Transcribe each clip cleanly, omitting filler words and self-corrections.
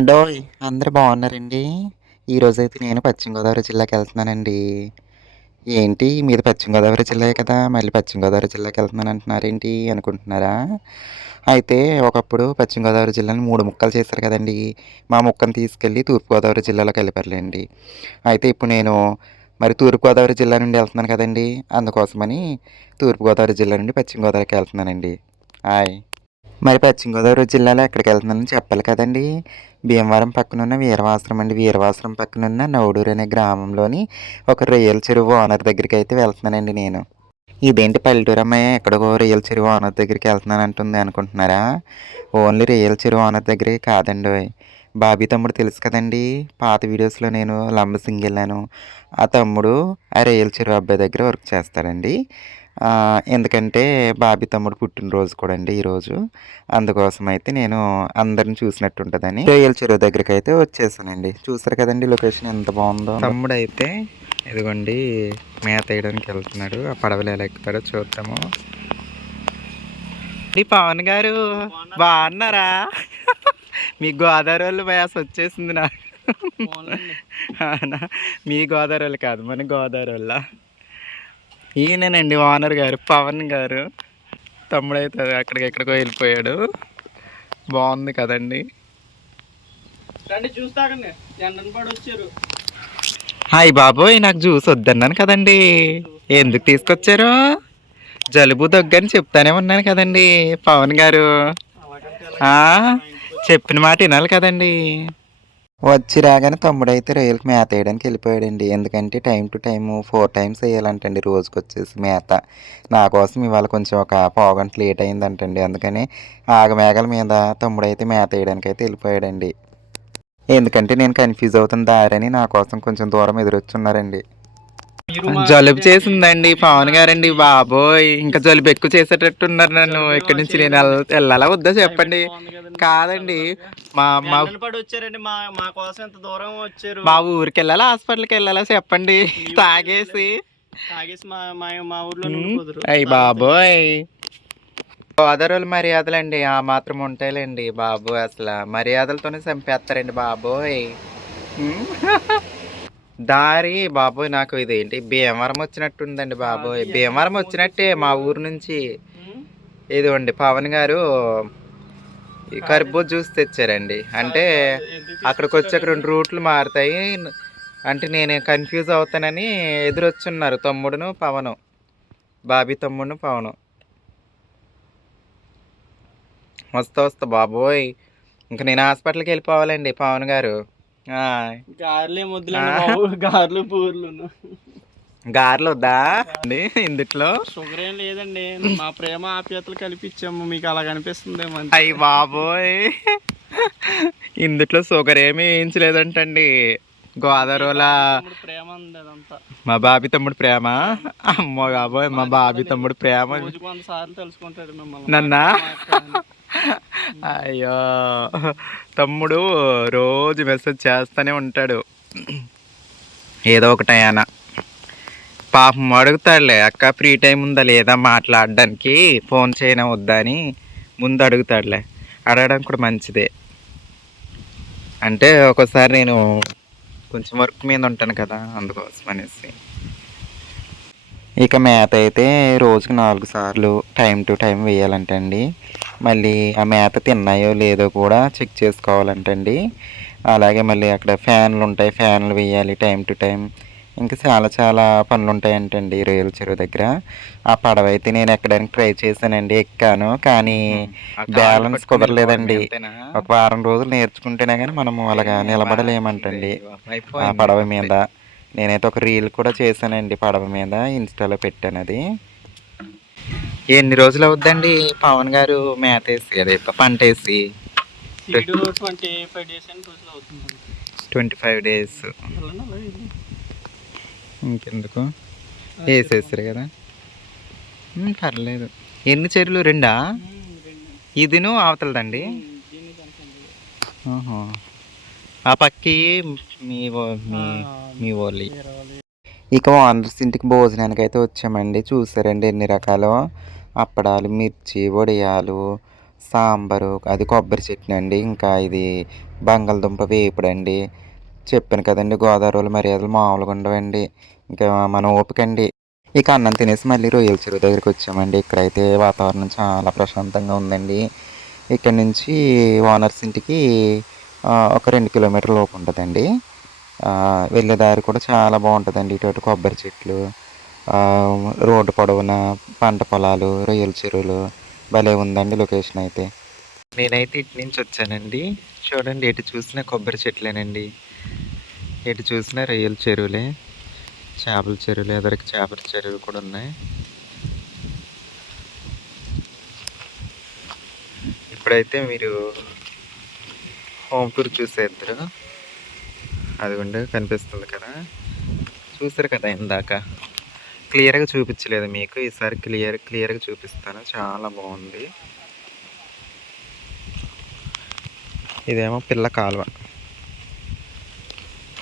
ఏండోయ్! అందరూ బాగున్నారండి? ఈరోజైతే నేను పశ్చిమ గోదావరి జిల్లాకెళ్తున్నానండి. ఏంటి మీది పశ్చిమ గోదావరి జిల్లాయే కదా! మళ్ళీ పశ్చిమ గోదావరి జిల్లాకెళ్తున్నానంటున్నారేంటి అనుకుంటున్నారా? అయితే ఒకప్పుడు పశ్చిమ గోదావరి జిల్లాని 3 ముక్కలు చేశారు కదండీ! మా ముక్కని తీసుకెళ్ళి తూర్పుగోదావరి జిల్లాలో కలిపారులెండి. అయితే ఇప్పుడు నేను మరి తూర్పుగోదావరి జిల్లా నుండి ఎళ్తున్నాను కదండీ! అందుకోసమని తూర్పుగోదావరి జిల్లా నుండి పశ్చిమ గోదావరికి ఎళ్తున్నానండి. హాయ్! మరి పశ్చిమ గోదావరి జిల్లాలో ఎక్కడికెళ్తున్నానని చెప్పాలి కదండీ! భీమవరం పక్కనున్న వీరవాసరం అండి. వీరవాసరం పక్కనున్న నవడూరు అనే గ్రామంలోని ఒక రొయ్యల చెరువు ఓనర్ దగ్గరికైతే వెళ్తున్నానండి నేను. ఇదేంటి పల్లెటూరు అమ్మాయి ఎక్కడికో రొయ్యల చెరువు ఓనర్ దగ్గరికి వెళ్తున్నానంటుంది అనుకుంటున్నారా? ఓన్లీ రొయ్యల చెరువు ఓనర్ దగ్గరికి కాదండోయ్! బాబీ తమ్ముడు తెలుసు కదండీ! పాత వీడియోస్‌లో నేను లంబసింగి ఎళ్ళాను. ఆ తమ్ముడు ఆ రొయ్యల చెరువు అబ్బాయి దగ్గర వర్క్ చేస్తాడండి. ఎందుకంటే బాబీ తమ్ముడు పుట్టినరోజు కూడా అండి ఈరోజు. అందుకోసమైతే నేను అందరిని చూసినట్టు ఉంటదని రొయ్యల చెరువు దగ్గరికైతే వచ్చేసానండి. చూసారు కదండీ లొకేషన్ ఎంత బావుందో. తమ్ముడైతే ఇదిగోండి మేత వేయడానికి వెళ్తున్నాడు. ఆ పడవలు ఎలా ఎక్కుతాడో చూద్దాము. పవన్ గారు బాగున్నారా? మీ గోదావరి వాళ్ళు వేస వచ్చేసింది నాకు. మీ గోదావరి వాళ్ళు కాదు, మన గోదావరి వాళ్ళ. ఈయనేనండి ఓనర్ గారు, పవన్ గారు. తమ్ముడైతే అక్కడికి ఎక్కడికో వెళ్ళిపోయాడు. బాగుంది కదండి. హాయ్ బాబోయ్, నాకు జ్యూస్ వద్దన్నాను కదండి. ఎందుకు తీసుకొచ్చారు? జలుబు దగ్గని చెప్తానే ఉన్నాను కదండి పవన్ గారు. చెప్పిన మాట వినాలి కదండి. వచ్చి రాగానే తమ్ముడైతే రొయ్యలకి మేత వేయడానికి వెళ్ళిపోయాడండి. ఎందుకంటే టైం టు టైము 4 టైమ్స్ వేయాలంటండి రోజుకొచ్చేసి మేత. నా కోసం ఇవాళ కొంచెం ఒక పావుగంట లేట్ అయిందంటండి. అందుకని ఆగమేఘాల మీద తమ్ముడైతే మేత వేయడానికైతే వెళ్ళిపోయాడండి. ఎందుకంటే నేను కన్ఫ్యూజ్ అవుతున్న దారని నా కోసం కొంచెం దూరం ఎదురొచ్చున్నారండి. జలుబు చేసిందండి పవన్ గారండి. బాబోయ్, ఇంకా జలుబు ఎక్కువ చేసేటట్టున్నారు నన్ను. ఇక్కడి నుంచి నేను వెళ్ళాలా వద్దా చెప్పండి. కాదండి, మా మా వచ్చారండి. మా కోసం ఎంత దూరం వచ్చారు. మా ఊరికి వెళ్ళాలా హాస్పిటల్కి వెళ్ళాలా చెప్పండి. తాగేసి మా ఊర్లో అయ్యి బాబోయ్, గోదావరి మర్యాదలండి ఆ మాత్రం ఉంటాయిలేండి బాబు. అసలు మర్యాదలతోనే చంపేస్తారండి బాబోయ్. దారి బాబోయ్, నాకు ఇదేంటి భీమవరం వచ్చినట్టుందండి బాబోయ్. భీమవరం వచ్చినట్టే మా ఊరు నుంచి. ఇదిగోండి పవన్ గారు ఈ కర్బూజ జ్యూస్ తెచ్చారండి. అంటే అక్కడికి వచ్చాక 2 రూట్లు మారుతాయి. అంటే నేను కన్ఫ్యూజ్ అవుతానని ఎదురొచ్చున్నారు తమ్ముడును పవను, బాబీ తమ్ముడును పవను. వస్తా బాబోయ్, ఇంక నేను హాస్పిటల్కి వెళ్ళిపోవాలండి పవన్ గారు. గార్లు పూర్లు గారెలు వద్దా అండి ఇందుట్లో? షుగర్ ఏం లేదండి. మా ప్రేమ ఆప్యాయతలు కల్పించాము, మీకు అలా కనిపిస్తుందేమో. అయ్యి బాబోయ్, ఇందుట్లో షుగర్ ఏమి వేయించలేదంటండి. గోదావరిలో ప్రేమ ఉంది అదంతా. మా బాబీ తమ్ముడు ప్రేమ. అమ్మో బాబోయ్, మా బాబీ తమ్ముడు ప్రేమ కొంతసార్లు తెలుసుకుంటాడు మిమ్మల్ని. నన్నా? అయ్యో, తమ్ముడు రోజు మెసేజ్ చేస్తూనే ఉంటాడు ఏదో ఒక టయాన. పాపం అడుగుతాడులే, అక్క ఫ్రీ టైం ఉందా లేదా మాట్లాడడానికి, ఫోన్ చేయనా వద్దా అని ముందు అడుగుతాడులే. అడగడం కూడా మంచిదే. అంటే ఒక్కోసారి నేను కొంచెం వర్క్ మీద ఉంటాను కదా, అందుకోసం అనేసి. ఇక మేత అయితే రోజుకి 4 సార్లు టైం టు టైం వేయాలంటండి. మళ్ళీ ఆ మేత తిన్నాయో లేదో కూడా చెక్ చేసుకోవాలంటండి. అలాగే మళ్ళీ అక్కడ ఫ్యాన్లు ఉంటాయి, ఫ్యాన్లు వేయాలి టైం టు టైం. ఇంకా చాలా పనులు ఉంటాయంటండి రొయ్యల చెరువు దగ్గర. ఆ పడవ అయితే నేను ఎక్కడానికి ట్రై చేశానండి, ఎక్కాను. కానీ బ్యాలెన్స్ కుదరలేదండి. ఒక వారం రోజులు నేర్చుకుంటేనే కానీ మనము అలాగా నిలబడలేమంటండి ఆ పడవ మీద. నేనైతే ఒక రీల్ కూడా చేశానండి పడవ మీద, ఇన్స్టాలో పెట్టాను. అది ఎన్ని రోజులు అవుద్దండి పవన్ గారు మేత వేసి, అదే పంట వేసి? 25 days. ఇంకెందుకు, వేసేసారు కదా, పర్లేదు. ఎన్ని చెరువులు? 2ఆ? ఇదిను అవతలదండి. ఆ పక్కి మీ వాళ్ళు. ఇక ఓనర్స్ ఇంటికి భోజనానికి అయితే వచ్చామండి. చూసారండి ఎన్ని రకాలు అప్పడాలు, మిర్చి, వడియాలు, సాంబారు, అది కొబ్బరి చట్నీ అండి. ఇంకా ఇది బంగాళదుంప వేపుడండి. చెప్పాను కదండీ! గోదావరోళ్ళ మర్యాదలు మామూలుగా ఉండవండి. ఇంకా మన ఓపికండి. ఇక అన్నం తినేసి మళ్ళీ రొయ్యల చెరువు దగ్గరికొచ్చామండి. ఇక్కడైతే వాతావరణం చాలా ప్రశాంతంగా ఉందండి. ఇక్కడి నుంచి ఓనర్స్ ఇంటికి ఒక 2 కిలోమీటర్ల లోపు ఉంటదండి. వెళ్ళే దారి కూడా చాలా బావుంటదండి. ఇటు అటు కొబ్బరి చెట్లు, రోడ్డు పొడవునా పంట పొలాలు, రొయ్యల చెరువులు భలే ఉందండి లొకేషన్ అయితే. నేనైతే ఇటు నుంచి వచ్చానండి. చూడండి ఎటు చూసినా కొబ్బరి చెట్లేనండి. ఎటు చూసినా రొయ్యల చెరువులే, చేపల చెరువులు, ఎదరికి చేపల చెరువులు కూడా ఉన్నాయి. ఇప్పుడైతే మీరు హోమ్ టూర్ చూసేద్దరు. అదిగోండి కనిపిస్తుంది కదా! చూసారు కదా ఇందాక. క్లియర్‌గా చూపించలేదు మీకు. ఈసారి క్లియర్‌గా చూపిస్తాను. చాలా బాగుంది. ఇదేమో పిల్ల కాలువ.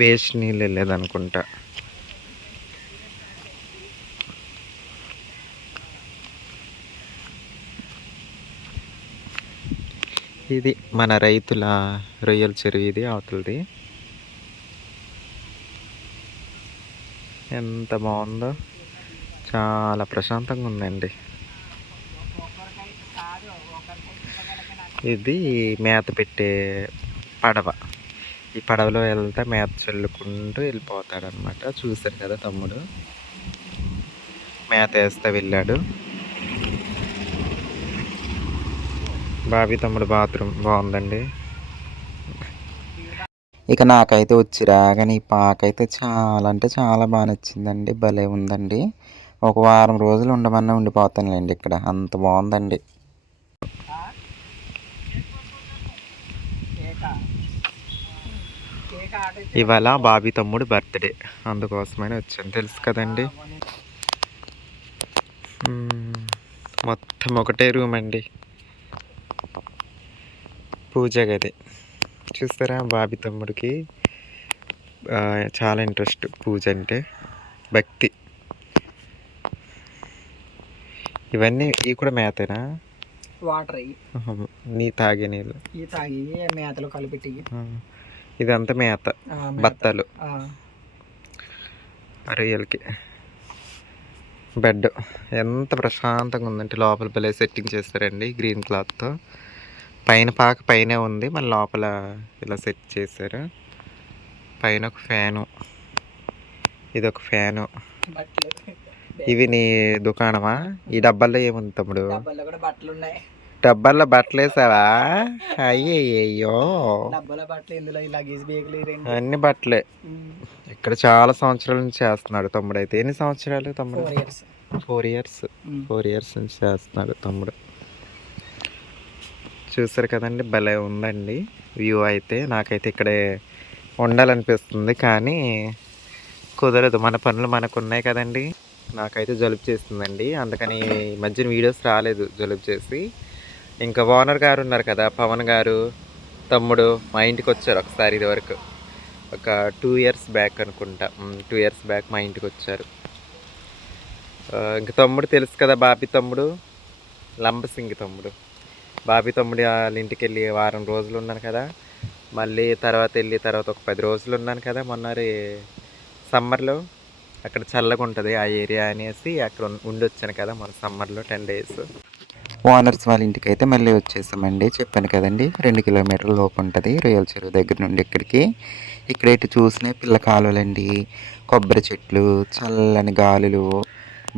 వేస్ట్ నీళ్ళు వెళ్ళేదనుకుంటా. ఇది మన రైతుల రొయ్యల చెరువు ఇది అవతలది. ఎంత బాగుందో, చాలా ప్రశాంతంగా ఉందండి. ఇది మేత పెట్టే పడవ. ఈ పడవలో వెళ్తే మేత చల్లుకుంటూ వెళ్ళిపోతాడనమాట. చూశారు కదా తమ్ముడు మేత వేస్తా వెళ్ళాడు. బాబీ తమ్ముడు బాత్రూమ్ బాగుందండి. ఇక నాకైతే వచ్చి రాగానే ఈ పాకైతే చాలా అంటే చాలా బాగా నచ్చిందండి. భలే ఉందండి. ఒక వారం రోజులు ఉండమన్నా ఉండిపోతానులేండి ఇక్కడ. అంత బాగుందండి. ఇవాళ బాబీ తమ్ముడు బర్త్డే, అందుకోసమని వచ్చాను. తెలుసు కదండి. మొత్తం ఒకటే రూమ్ అండి, పూజ గది. చూస్తారా బాబీ తమ్ముడికి చాలా ఇంట్రెస్ట్ పూజ అంటే, భక్తి. ఇవన్నీ ఇవి కూడా మేతేనా? వాటర్ నీ తాగే నీళ్ళు ఈ తాగి మేతలు కలిపెట్టి. ఇదంతా మేత, బత్తాలు. రొయ్యలకి బెడ్ ఎంత ప్రశాంతంగా ఉందంటే, లోపల భలే సెట్టింగ్ చేస్తారండి గ్రీన్ క్లాత్తో. పైన పాక పైనే ఉంది, మళ్ళీ లోపల ఇలా సెట్ చేశారు. పైన ఒక ఫ్యాను, ఇదొక ఫ్యాను. ఇవి నీ దుకాణమా? ఈ డబ్బాల్లో ఏముంది తమ్ముడు? డబ్బాల్లో బట్టలు వేసావా? అయ్యయ్యో, అన్ని బట్టలే. ఇక్కడ చాలా సంవత్సరాల నుంచి చేస్తున్నాడు తమ్ముడు. అయితే ఎన్ని సంవత్సరాలు తమ్ముడు? 4 ఇయర్స్ నుంచి చేస్తున్నాడు తమ్ముడు. చూసారు కదండి, భలే ఉందండి వ్యూ అయితే. నాకైతే ఇక్కడే ఉండాలనిపిస్తుంది, కానీ కుదరదు. మన పనులు మనకు ఉన్నాయి కదండి. నాకైతే జలుబు చేస్తుందండి, అందుకని ఈ మధ్యన వీడియోస్ రాలేదు జలుబు చేసి. ఇంకా ఓనర్ గారు ఉన్నారు కదా, పవన్ గారు తమ్ముడు మా ఇంటికి వచ్చారు ఒకసారి. ఇది వరకు ఒక 2 ఇయర్స్ బ్యాక్ అనుకుంటా. 2 ఇయర్స్ బ్యాక్ మా ఇంటికి వచ్చారు. ఇంక తమ్ముడు తెలుసు కదా, బాబీ తమ్ముడు, లంబసింగి తమ్ముడు. బాబీ తమ్ముడు వాళ్ళ ఇంటికి వెళ్ళి వారం రోజులు ఉన్నాను కదా. మళ్ళీ తర్వాత ఒక 10 రోజులు ఉన్నాను కదా మొన్న సమ్మర్లో. అక్కడ చల్లగా ఉంటుంది ఆ ఏరియా అనేసి అక్కడ ఉండొచ్చాను కదా మన సమ్మర్లో 10 డేస్. ఓనర్స్ వాళ్ళ ఇంటికి అయితే మళ్ళీ వచ్చేసామండి. చెప్పాను కదండి 2 కిలోమీటర్ల లోపు ఉంటుంది రొయ్యల చెరువు దగ్గర నుండి ఇక్కడికి. ఇక్కడ ఇటు చూసిన పిల్ల కాలువలండి, కొబ్బరి చెట్లు, చల్లని గాలులు.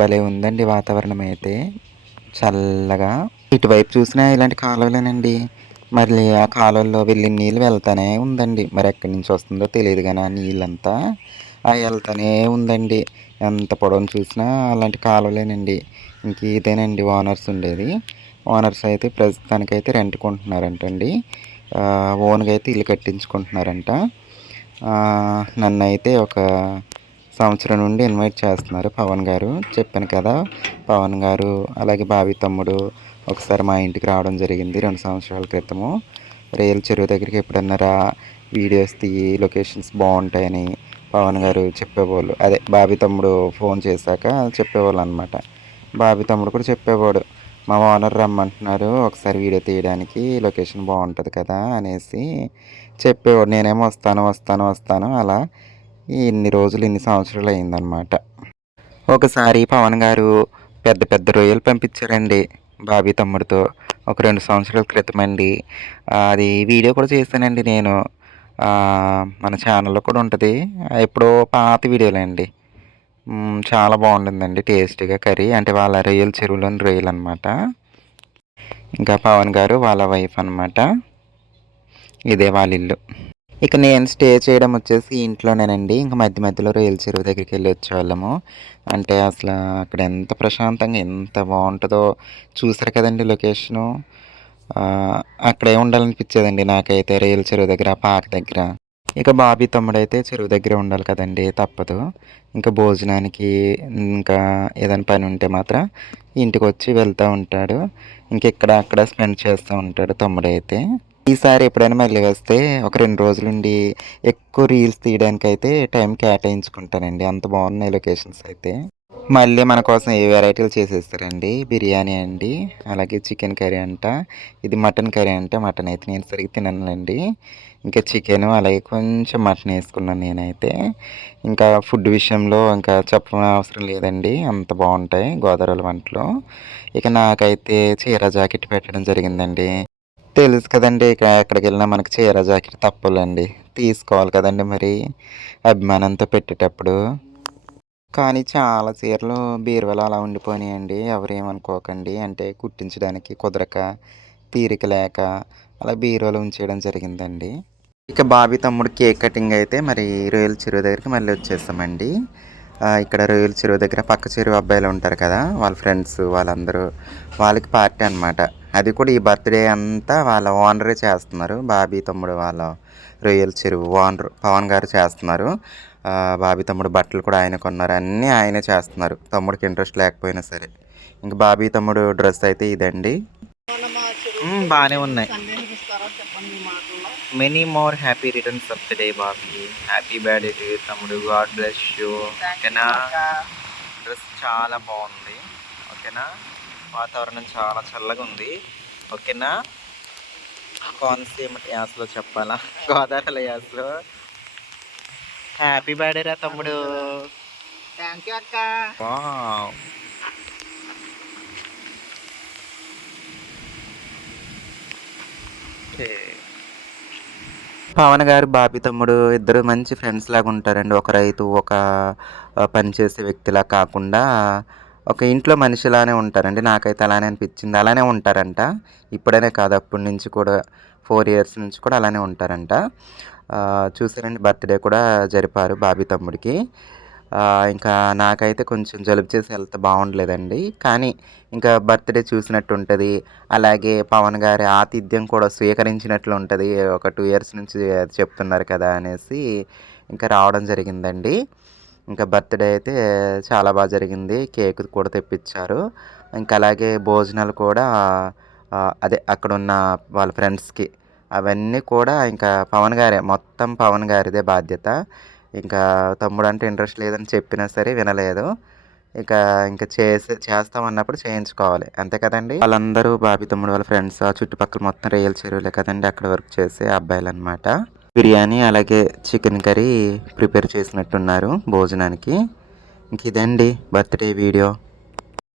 భలే ఉందండి వాతావరణం అయితే, చల్లగా. ఇటువైపు చూసినా ఇలాంటి కాలువలేనండి. మళ్ళీ ఆ కాలువల్లో వెళ్ళిన నీళ్ళు వెళ్తానే ఉందండి. మరి ఎక్కడి నుంచి వస్తుందో తెలియదు కానీ ఆ నీళ్ళంతా వెళ్తానే ఉందండి. ఎంత పొడవును చూసినా అలాంటి కాలువలేనండి. ఇంక ఇదేనండి ఓనర్స్ ఉండేది. ఓనర్స్ అయితే ప్రస్తుతానికైతే రెంట్కి ఉంటున్నారంటండి. ఓన్గా అయితే ఇల్లు కట్టించుకుంటున్నారంట. నన్ను అయితే ఒక సంవత్సరం నుండి ఇన్వైట్ చేస్తున్నారు పవన్ గారు. చెప్పాను కదా, పవన్ గారు అలాగే బాబీ తమ్ముడు ఒకసారి మా ఇంటికి రావడం జరిగింది 2 సంవత్సరాల క్రితము. రొయ్యల చెరువు దగ్గరికి ఎప్పుడన్నా వీడియోస్ తీయి, లొకేషన్స్ బాగుంటాయని పవన్ గారు చెప్పేవాళ్ళు. అదే బాబీ తమ్ముడు ఫోన్ చేశాక చెప్పేవాళ్ళు అనమాట. బాబీ తమ్ముడు కూడా చెప్పేవాడు, మా ఓనర్ రమ్మంటున్నారు ఒకసారి వీడియో తీయడానికి, లొకేషన్ బాగుంటుంది కదా అనేసి చెప్పేవాడు. నేనేమో వస్తాను వస్తాను వస్తాను అలా ఇన్ని రోజులు ఇన్ని సంవత్సరాలు అయిందనమాట. ఒకసారి పవన్ గారు పెద్ద పెద్ద రొయ్యలు పంపించారండి బాబీ తమ్ముడితో. ఒక 2 సంవత్సరాల క్రితమండి. అది వీడియో కూడా చేశానండి నేను. మన ఛానల్లో కూడా ఉంటుంది. ఎప్పుడో పాత వీడియోలండి. చాలా బాగుంటుందండి టేస్టీగా కర్రీ. అంటే వాళ్ళ రొయ్యల చెరువులోని రొయ్యలనమాట. ఇంకా పవన్ గారు వాళ్ళ వైఫ్ అనమాట. ఇదే వాళ్ళ ఇల్లు. ఇక నేను స్టే చేయడం వచ్చేసి ఇంట్లోనేనండి. ఇంక మధ్య మధ్యలో రొయ్యల చెరువు దగ్గరికి వెళ్ళి వచ్చేవాళ్ళము. అంటే అసలు అక్కడ ఎంత ప్రశాంతంగా ఎంత బాగుంటుందో చూసారు కదండి లొకేషను. అక్కడే ఉండాలనిపించేదండి నాకైతే రొయ్యల చెరువు దగ్గర, ఆ పాక దగ్గర. ఇక బాబీ తమ్ముడైతే చెరువు దగ్గరే ఉండాలి కదండి, తప్పదు. ఇంకా భోజనానికి ఇంకా ఏదైనా పని ఉంటే మాత్రం ఇంటికి వచ్చి వెళ్తూ ఉంటాడు. ఇంకెక్కడ అక్కడ స్పెండ్ చేస్తూ ఉంటాడు తమ్ముడైతే. ఈసారి ఎప్పుడైనా మళ్ళీ వస్తే ఒక 2 రోజులుండి ఎక్కువ రీల్స్ తీయడానికైతే టైం కేటాయించుకుంటానండి. అంత బాగున్నాయి లొకేషన్స్ అయితే. మళ్ళీ మన కోసం ఏ వెరైటీలు చేసేస్తారండి. బిర్యానీ అండి, అలాగే చికెన్ కర్రీ అంట, ఇది మటన్ కర్రీ అంట. మటన్ అయితే నేను సరిగ్గా తిననులేండి. ఇంకా చికెను అలాగే కొంచెం మటన్ వేసుకున్నాను నేనైతే. ఇంకా ఫుడ్ విషయంలో ఇంకా చెప్పనవసరం లేదండి, అంత బాగుంటాయి గోదావరి వంటలు. ఇక నాకైతే చీర జాకెట్ పెట్టడం జరిగిందండి. తెలుసు కదండి, ఇక ఎక్కడికి వెళ్ళినా మనకి చీర జాకెట్ తప్పలేండి, తీసుకోవాలి కదండి మరి అభిమానంతో పెట్టేటప్పుడు. కానీ చాలా చీరలు బీరువాలో అలా ఉండిపోయినాయండి. ఎవరేమనుకోకండి. అంటే కుట్టించడానికి కుదరక, తీరిక లేక అలా బీరువాలో ఉంచేయడం జరిగిందండి. ఇక బాబీ తమ్ముడు కేక్ కటింగ్ అయితే మరి రొయ్యల చెరువు దగ్గరికి మళ్ళీ వచ్చేసామండి. ఇక్కడ రొయ్యల చెరువు దగ్గర పక్క చెరువు అబ్బాయిలు ఉంటారు కదా, వాళ్ళ ఫ్రెండ్స్ వాళ్ళందరూ, వాళ్ళకి పార్టీ అనమాట. అది కూడా ఈ బర్త్డే అంతా వాళ్ళ ఓనరే చేస్తున్నారు. బాబీ తమ్ముడు వాళ్ళ రొయ్యల చెరువు ఓనర్ పవన్ గారు చేస్తున్నారు. బాబీ తమ్ముడు బట్టలు కూడా ఆయన కొన్నారు. అన్నీ ఆయనే చేస్తున్నారు, తమ్ముడికి ఇంట్రెస్ట్ లేకపోయినా సరే. ఇంక బాబీ తమ్ముడు డ్రెస్ అయితే ఇదండి. బాగానే ఉన్నాయి. Many more happy returns of the day Bobby. Happy birthday to తమ్ముడు. God bless you. ఓకేనా. డ్రెస్ చాలా బాగుంది. ఓకేనా. వాతావరణం చాలా చల్లగా ఉంది. ఓకేనా. కోనసీమ యాసలో చెప్పాలా, గోదావరి యాసలో. హ్యాపీ బర్త్డే రా తమ్ముడు. థ్యాంక్ యూ అక్క. వావ్. పవన్ గారు బాబీ తమ్ముడు ఇద్దరు మంచి ఫ్రెండ్స్ లాగా ఉంటారండి. ఒక రైతు, ఒక పనిచేసే వ్యక్తిలా కాకుండా ఒక ఇంట్లో మనిషిలానే ఉంటారండి. నాకైతే అలానే అనిపించింది. అలానే ఉంటారంట, ఇప్పుడనే కాదు అప్పటి నుంచి కూడా, 4 ఇయర్స్ నుంచి కూడా అలానే ఉంటారంట. చూసారండి, బర్త్డే కూడా జరిపారు బాబీ తమ్ముడికి. ఇంకా నాకైతే కొంచెం జలుబు చేసి హెల్త్ బాగుండలేదండి. కానీ ఇంకా బర్త్డే చూసినట్టు ఉంటుంది, అలాగే పవన్ గారి ఆతిథ్యం కూడా స్వీకరించినట్లు ఉంటుంది. ఒక 2 ఇయర్స్ నుంచి చెప్తున్నారు కదా అనేసి ఇంకా రావడం జరిగిందండి. ఇంకా బర్త్డే అయితే చాలా బాగా జరిగింది. కేక్ కూడా తెప్పించారు. ఇంకా అలాగే భోజనాలు కూడా అదే అక్కడున్న వాళ్ళ ఫ్రెండ్స్కి అవన్నీ కూడా ఇంకా పవన్ గారే, మొత్తం పవన్ గారిదే బాధ్యత. ఇంకా తమ్ముడు అంటే ఇంట్రెస్ట్ లేదని చెప్పినా సరే వినలేదు. ఇక ఇంకా చేస్తామన్నప్పుడు చేయించుకోవాలి, అంతే కదండి. వాళ్ళందరూ బాబీ తమ్ముడు వాళ్ళ ఫ్రెండ్స్ ఆ చుట్టుపక్కల మొత్తం రియల్ చెరువులే కదండి, అక్కడ వర్క్ చేసే అబ్బాయిలు అనమాట. బిర్యానీ అలాగే చికెన్ కర్రీ ప్రిపేర్ చేసినట్టున్నారు భోజనానికి. ఇంక ఇదండి బర్త్డే వీడియో.